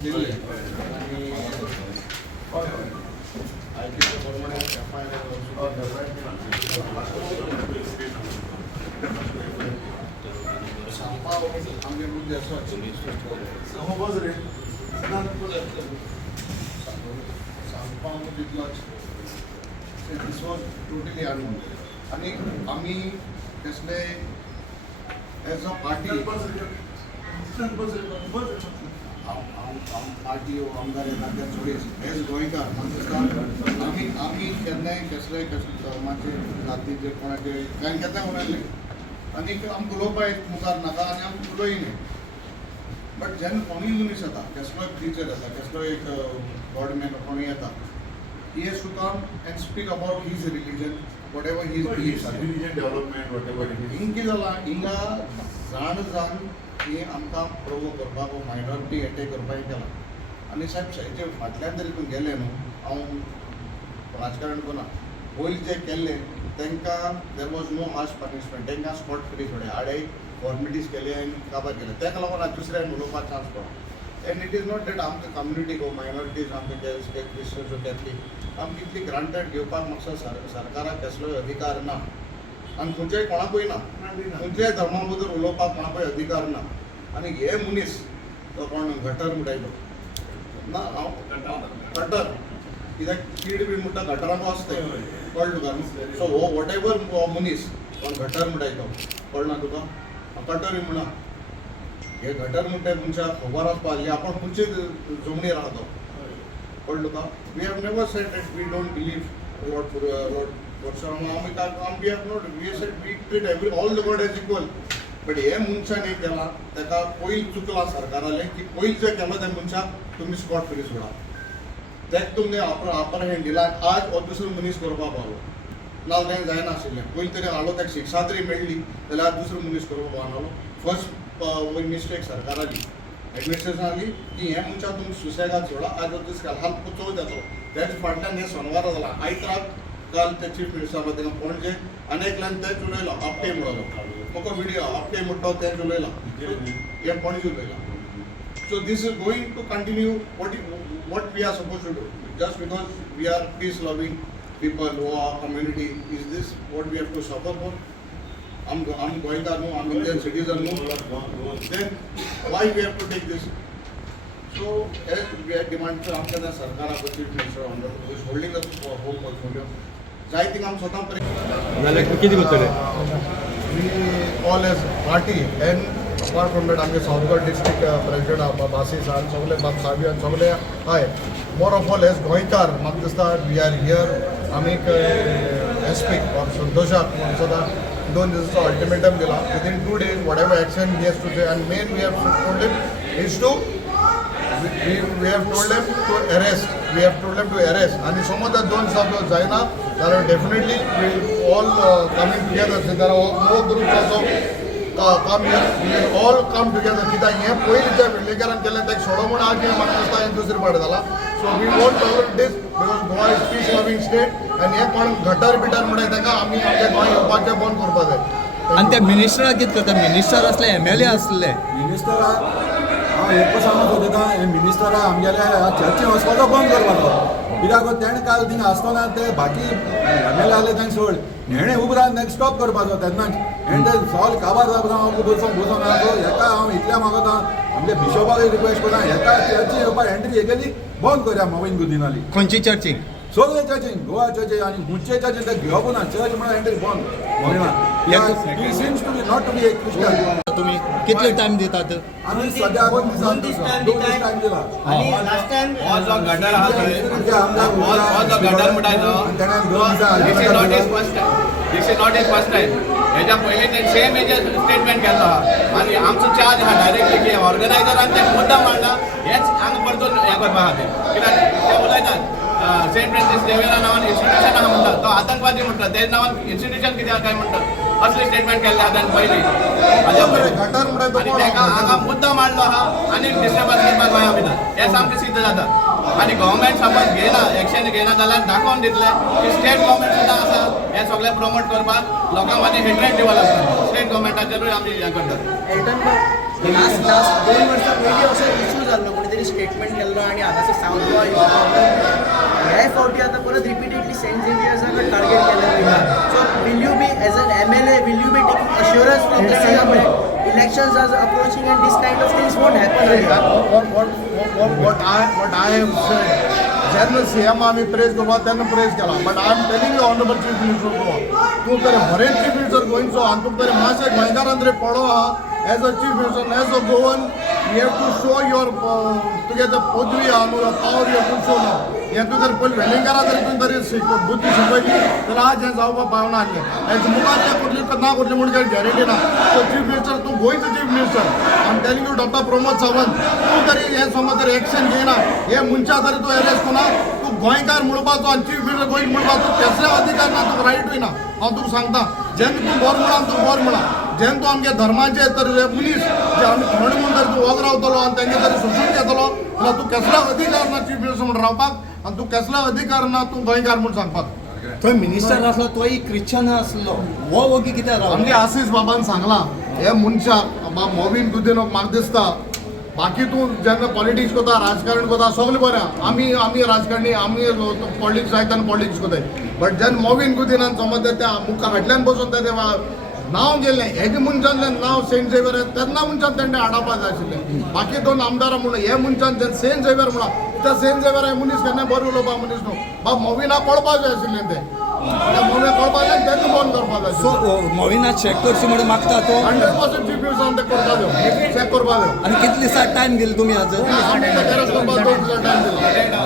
This was totally unknown. आणि आम्ही कसले एज अ पार्टी पार्टी आमदार येतात जोडीस एज गोंयकार म्हणटा आम्ही केन्नाय कसले धर्माचे जातीचे कोणाचे कांय केन्ना उलयले आनी आमकां उलोवपाक मुखार नाका आनी आमकां उलोय न्ही. बट जेन्ना कोणूय मनीस येता कसलोय टिचर येता कसलोय एक गॉडमॅन कोणूय येता he has to come and speak about his religion, whatever his beliefs are. Religion development, whatever it is. Inky जाला हिंगा जाण की आमकां प्रोवोक करपाक मायनॉरिटी अटॅक करपाक केला. आनी साहेब हेचे फाटल्यान तरी तूं गेले न्हू हांव राजकारण करना पयलीं जे केल्ले तांकां there was no harsh punishment तांकां स्पॉट फ्री थोडे आडे फॉर्मेलिटीज केले आनी काबार केले ताका लागून आज दुसऱ्यान उलोवपाक चान्स पडला. And it is not that आमकां कम्युनिटी गो मायनॉरिटीज आमकां क्रिश्चन्स कॅथलीक आमकां इतली ग्रांटेड घेवपाक म्हाका सरकाराक कसलोय अधिकार ना आनी खंयच्याय कोणाकूय ना खंयच्याय धर्मा बद्दल उलोवपाक कोणाकूय अधिकार ना. आनी हे मनीस तो कोण गटर म्हणटायलो ना हांव गटर कित्याक कीड बी म्हणटा गटरांक वचता कळ्ळें तुका न्हू. सो हो वॉट एवर मनीस कोण गटर म्हणटायलो कळना तुका गटर म्हणा हे गटर म्हणटा मनशाक खबर आसपा जाय आपण खंयचे जमनीर रावतो कळ्ळें तुका. We have never said that we don't believe lord we have not we said we treat every all the world as equal. But हे मनशान एक केला ताका पयलीं चुकला सरकाराले की पयलीं जे केला त्या मनशाक तुमी स्पॉट फ्री सोडा ताका तुमगे अपर हँड दिला. आज हो दुसरो मनीस करपाक पावलो नाजाल्यार तें जायनाशिल्लें. पयलीं तरी हालो ताका शिक्षा तरी मेळ्ळी जाल्यार दुसरो मनीस करपाक पावनालो. फर्स्ट मिस्टेक सरकाराली एडमिनिस्ट्रेशनाली की हे मनशाक तुमी सुसेगाद सोडा. आज दीस घाल हाल चवथ येतलो तेच फाटल्यान हे शेनवारा जाला आयताराक काल ते चीफ मिनिस्टर ताका पणजे आनी एकल्यान तेंच उलयलो आपटे म्हणलो म्हाका व्हिडियो आपटे म्हणटा तेंच उलयला हे पणजे उलयला. So this is going to continue what we are suppose to do just because we are peace loving people वो our community is this what we have to suffer for. आम गोंयकार न्हू आम इंडियन सिटीजन न्हू then why we have to take this. So as we are demand आमच्या त्या सरकाराक chief minister is holding the home portfolio जाय thing आम स्वता जाल्यार कितें करतले we all as party and apart from that आमचे सावथ गोवा डिस्ट्रिक्ट प्रेसिडेंट बासीस आनी सगळे सावी आनी सगळे हाय मोर ऑफ ऑल एज गोंयकार म्हाका दिसता वी आर हियर आमी एसपीक ऑर संतोशाक सदां 2 दिसाचो अल्टिमेटम दिला within 2 days whatever action he has to say and main we have told him is to we have told him to arrest and समज त्या 2 दिसाचो जायना जाल्यार definitely we all coming together so there are no groups also come here we will all come together कित्याक हे पयलीं ज्या वेळेकारान केलें तें सोडोवण आज म्हाका दिसता हें दुसरी फावट जाला. So we won't tolerate this because Goa is peace loving state आनी हे कोण गटर बिटर म्हणटा ताका आमी आमच्या गोंय येवपाचें बंद करपा जाय. आनी त्या मिनिस्टराक कितें करता मिनिस्टर आसले MLA आसले मिनिस्टराक हांव एकूच सांगत सोदता हे मिनिस्टराक आमगेल्या चर्चेन वचपाचो बंद करपाचो कित्याक तेणें काल थिंग आसतना ते बाकी MLA आसले तांकां सोड हेणें उबो रावन तांकां स्टॉप करपाचो तेन्नाच हेणें ते सॉल्व काबार जावपाक हांव बसून सो हेका हांव इतलें मागता आमच्या बिशोपाक रिक्वेस्ट करता हेका चर्ची येवपाक एंट्री हेगेली बंद करया मोबायल गुदिनाली खंयची चर्चीक सगळे चर्चीन गोवा चर्ची आनी खंयचे चर्चीन ते घेवप ना चर्च म्हणून एंट्री बंद ही seems to be not to be a Christian. तुमी कितले टायम दितात आमी सद्या 2 दीस टायम दिला आणि लास्ट टाइम हो जो गटर आहा आमचे आमदार हो जो गटर म्हणटायलो तेणें 2 दिसा this is not is first time हेच्या पयलीं ते सेम हेजे स्टेटमेंट केल्लो आहा आनी आमचो चार्ज आहा डायरेक्टली की ऑर्गनायझरान ते मुद्दाम मांडला हेच हांगा परतून हें करपा खातीर कित्याक ते उलयतात सेंट फ्रांसीस झेवियरा नांवान इन्स्टिट्यूशन आहा म्हणटा तो आतंकवादी म्हणटा तेज नांवान इन्स्टिट्यूशन कित्याक काय म्हणटा असले स्टेटमेंट केल्ले आहा तांणी पयलीं गटर म्हणटा आनी ताका हांगा मुद्दाम मांडलो आहा आनी डिस्टर्बन्स करपाक गोंया भितर हें सामकें सिद्ध जाता. आनी गव्हर्मेंट समज घेयना एक्शन घेयना जाल्यार दाखोवन दितले की स्टेट गव्हर्मेंट सुद्दां आसा हें सगळें प्रमोट करपाक लोकां मदीं हेट्रेड डेवलप करता स्टेट गव्हर्मेंटाचेरूय आमी हें करतात. लास्ट 2 वर्सां पयलीं असो इश्यू जाल्लो कोणी तरी ऑलरेडी स्टेटमेंट केल्लो आनी हांगासर सांगलो हे फावटी आतां परत रिपिटेडली सेंट झेवियर्साक टार्गेट केलें वयता so will you be as an MLA will you be taking assurance from the CM that elections are approaching and this kind of things won't happen again? what I have said, जेन्ना CM आम्ही press करपा तेन्ना press केला but I am telling you honourable chief minister Goa तूं तरी बरें chief minister गोंयचो आनी तुका तरी मातशें गोंयकारान तरी पडो आहा as a chief minister as a Goan you have to show your तुगे जे पदवी आहा न्हू power you have to show ना हें तुवें जर पयलीं वेलिंगकारा जर तुवें तरी बुद्धी शिकयली जाल्यार आज हें जावपाक पावना आसलें हेजे मुखार तें करतलें ना करतलें म्हूण काही गॅरंटी ना सो चीफ मिनिस्टर तूं गोंयचो chief minister I am telling you doctor Pramod Sawant तूं तरी हें समज तरी एक्शन घेयना हे मनशा तरी तूं अरेस्ट कोना तूं गोंयकार म्हणपाचो आनी चीफ मिनिस्टर गोंय म्हणपाचो कसले अधिकार ना तुका रायटूय ना हांव तुका सांगता जेन्ना तूं बोर म्हणा तूं बोर म्हणा जेन्ना तूं आमगे धर्माचे तर मनीस जे आमी थोडे म्हूण तरी तूं वग रावतलो आनी तेंगे तरी सोशून घेतलो जाल्यार तूं कसलो अधिकार ना चीफ मिनिस्टर म्हूण रावपाक आनी तूं कसलो अधिकार ना तूं गोंयकार म्हूण सांगपाक थंय मिनिस्टर आसलो तोय क्रिश्चन आसलो वो ओगी कित्याक रावलो आमगे आशीष बाबान सांगलां हे मनशाक मोविन गुदिनो म्हाका दिसता बाकी तूं जेन्ना पॉलिटिक्स कोता राजकारण कोता सगळें बरें आमी राजकारणी आमी पॉलिटिक्स जायत आनी पॉलिटिक्स कोताय बट जेन्ना मोविन गुदिनान समज त्या मुखा फाटल्यान बसून तें नांव गेल्लें हेजे मनशान नांव सेंट झेवियर तेन्ना मनशान तेणें हाडपाक जाय आशिल्लें बाकी दोन आमदारां म्हणून हे मनशान जेन्ना सेंट झेवियर म्हणा त्या सेंट झेवियर हे मनीस केन्ना बरें उलोवपा मनीस न्हू बाब मोविना पळोवपाक जाय आशिल्लें तें मोविना पळोवपाक जाय तेन्ना बंद करपाक जाय सो मोविना चॅक करची म्हणून मागता तो 100% चीफ मिनिस्टरान तें करपा जाय चॅक करपा जाय आनी कितले दिसाक टायम दिलो तुमी आज आमी तें करपा 2 दिसां टायम दिला